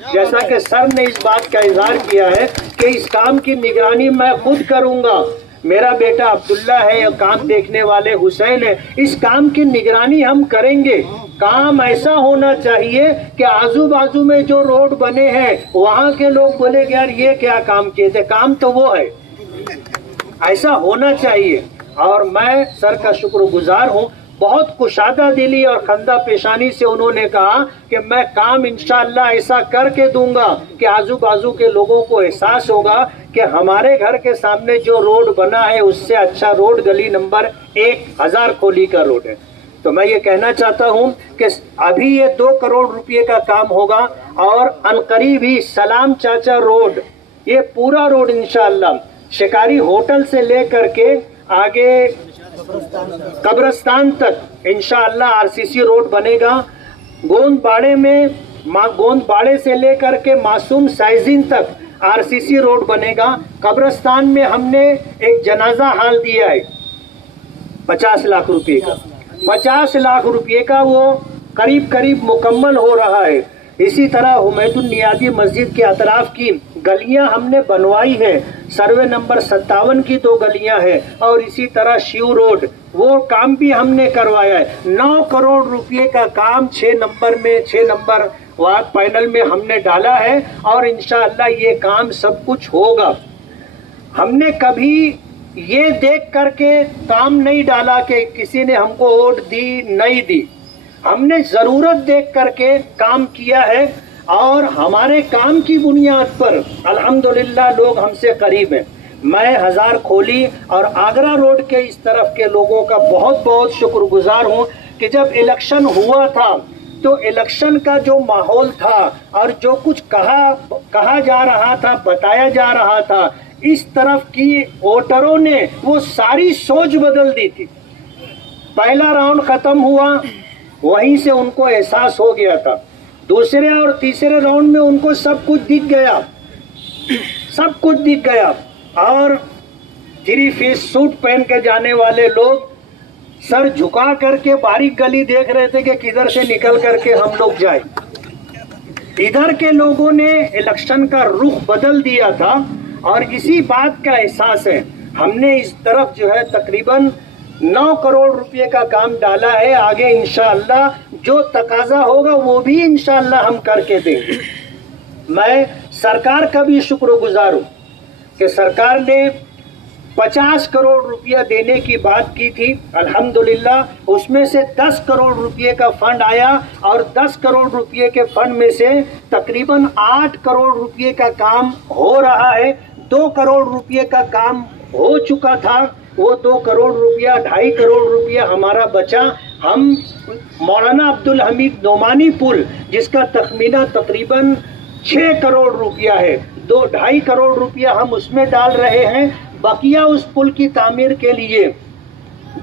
جیسا کہ سر نے اس بات کا اظہار کیا ہے کہ اس کام کی نگرانی میں خود کروں گا، میرا بیٹا عبداللہ ہے، کام دیکھنے والے حسین ہے، اس کام کی نگرانی ہم کریں گے۔ کام ایسا ہونا چاہیے کہ آزو بازو میں جو روڈ بنے ہیں وہاں کے لوگ بولے کہ یار یہ کیا کام کیے تھے، کام تو وہ ہے، ایسا ہونا چاہیے۔ اور میں سر کا شکر گزار ہوں، بہت کشادہ دلی اور خندہ پیشانی سے انہوں نے کہا کہ میں کام انشاءاللہ ایسا کر کے دوں گا کہ آزو بازو کے لوگوں کو احساس ہوگا کہ ہمارے گھر کے سامنے جو روڈ بنا ہے اس سے اچھا روڈ گلی نمبر 1000 کولی کا روڈ ہے۔ تو میں یہ کہنا چاہتا ہوں کہ ابھی یہ 2 کروڑ روپے کا کام ہوگا، اور عنقریب ہی سلام چاچا روڈ، یہ پورا روڈ انشاءاللہ شکاری ہوٹل سے لے کر کے آگے قبرستان تک انشاءاللہ RCC روڈ بنے گا۔ گوند باڑے میں گوند باڑے سے لے کر کے معصوم سائزین تک RCC روڈ بنے گا۔ قبرستان میں ہم نے ایک جنازہ ہال دیا ہے 50 لاکھ روپے کا، 50 لاکھ روپے کا، وہ قریب مکمل ہو رہا ہے۔ اسی طرح حمید النیادی مسجد کے اطراف کی گلیاں ہم نے بنوائی ہے، سروے نمبر 57 کی 2 گلیاں ہیں، اور اسی طرح شیو روڈ وہ کام بھی ہم نے کروایا ہے۔ 9 کروڑ روپے کا کام 6 نمبر وارڈ پینل میں ہم نے ڈالا ہے، اور انشاءاللہ یہ کام سب کچھ ہوگا۔ ہم نے کبھی یہ دیکھ کر کے کام نہیں ڈالا کہ کسی نے ہم کو ووٹ دی نہیں دی، ہم نے ضرورت دیکھ کر کے کام کیا ہے، اور ہمارے کام کی بنیاد پر الحمدللہ لوگ ہم سے قریب ہیں۔ میں ہزار کھولی اور آگرہ روڈ کے اس طرف کے لوگوں کا بہت شکر گزار ہوں کہ جب الیکشن ہوا تھا تو الیکشن کا جو ماحول تھا اور جو کچھ کہا جا رہا تھا، بتایا جا رہا تھا، اس طرف کی ووٹروں نے وہ ساری سوچ بدل دی تھی۔ پہلا راؤنڈ ختم ہوا، وہیں سے ان کو احساس ہو گیا تھا۔ دوسرے اور تیسرے راؤنڈ میں ان کو سب کچھ دکھ گیا، اور 3 پیس سوٹ پہن کے جانے والے لوگ سر جھکا کر کے باریک گلی دیکھ رہے تھے کہ کدھر سے نکل کر کے ہم لوگ جائیں۔ ادھر کے لوگوں نے الیکشن کا رخ بدل دیا تھا، اور اسی بات کا احساس ہے ہم نے اس طرف جو ہے تقریباً 9 کروڑ روپے کا کام ڈالا ہے۔ آگے انشاءاللہ جو تقاضا ہوگا وہ بھی انشاءاللہ ہم کر کے دیں گے۔ میں سرکار کا بھی شکر گزار ہوں کہ سرکار نے 50 کروڑ روپیہ دینے کی بات کی تھی، الحمدللہ اس میں سے 10 کروڑ روپے کا فنڈ آیا، اور 10 کروڑ روپے کے فنڈ میں سے تقریباً 8 کروڑ روپے کا کام ہو رہا ہے۔ 2 کروڑ روپے کا کام ہو چکا تھا، وہ 2 کروڑ روپیہ 2.5 کروڑ روپیہ ہمارا بچا۔ ہم مولانا عبدالحمید نعمانی پل جس کا تخمینہ تقریباً 6 کروڑ روپیہ ہے، 2.5 کروڑ روپیہ ہم اس میں ڈال رہے ہیں۔ بقیہ اس پل کی تعمیر کے لیے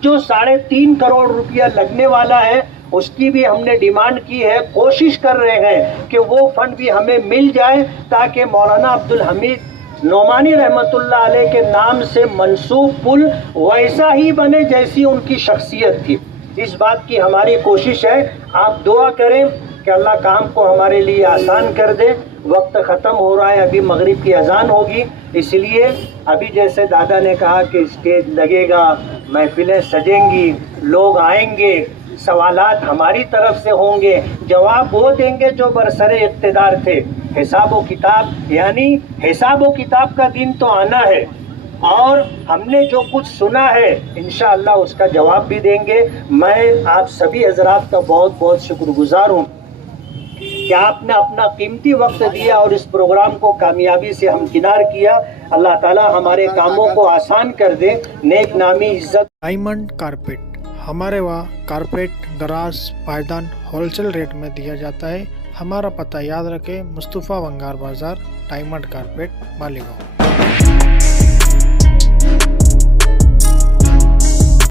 جو 3.5 کروڑ روپیہ لگنے والا ہے اس کی بھی ہم نے ڈیمانڈ کی ہے، کوشش کر رہے ہیں کہ وہ فنڈ بھی ہمیں مل جائے تاکہ مولانا عبدالحمید نعمانی رحمت اللہ علیہ کے نام سے منسوب پل ویسا ہی بنے جیسی ان کی شخصیت تھی۔ اس بات کی ہماری کوشش ہے، آپ دعا کریں کہ اللہ کام کو ہمارے لیے آسان کر دے۔ وقت ختم ہو رہا ہے، ابھی مغرب کی اذان ہوگی، اس لیے ابھی جیسے دادا نے کہا کہ اسٹیج لگے گا، محفلیں سجیں گی، لوگ آئیں گے، سوالات ہماری طرف سے ہوں گے، جواب وہ دیں گے جو برسر اقتدار تھے۔ حساب و کتاب یعنی حساب و کتاب کا دن تو آنا ہے، اور ہم نے جو کچھ سنا ہے انشاءاللہ اس کا جواب بھی دیں گے۔ میں آپ سبھی حضرات کا بہت شکر گزار ہوں کہ آپ نے اپنا قیمتی وقت دیا اور اس پروگرام کو کامیابی سے ہمکنار کیا۔ اللہ تعالی ہمارے کاموں کو آسان کر دے، نیک نامی عزت۔ ڈائمنڈ کارپیٹ، ہمارے وہاں کارپیٹ دراز پائیدان ہول سیل ریٹ میں دیا جاتا ہے۔ ہمارا پتہ یاد رکھیں، مصطفیٰ ونگار بازار، ڈائمنڈ کارپیٹ، مالیگاؤں۔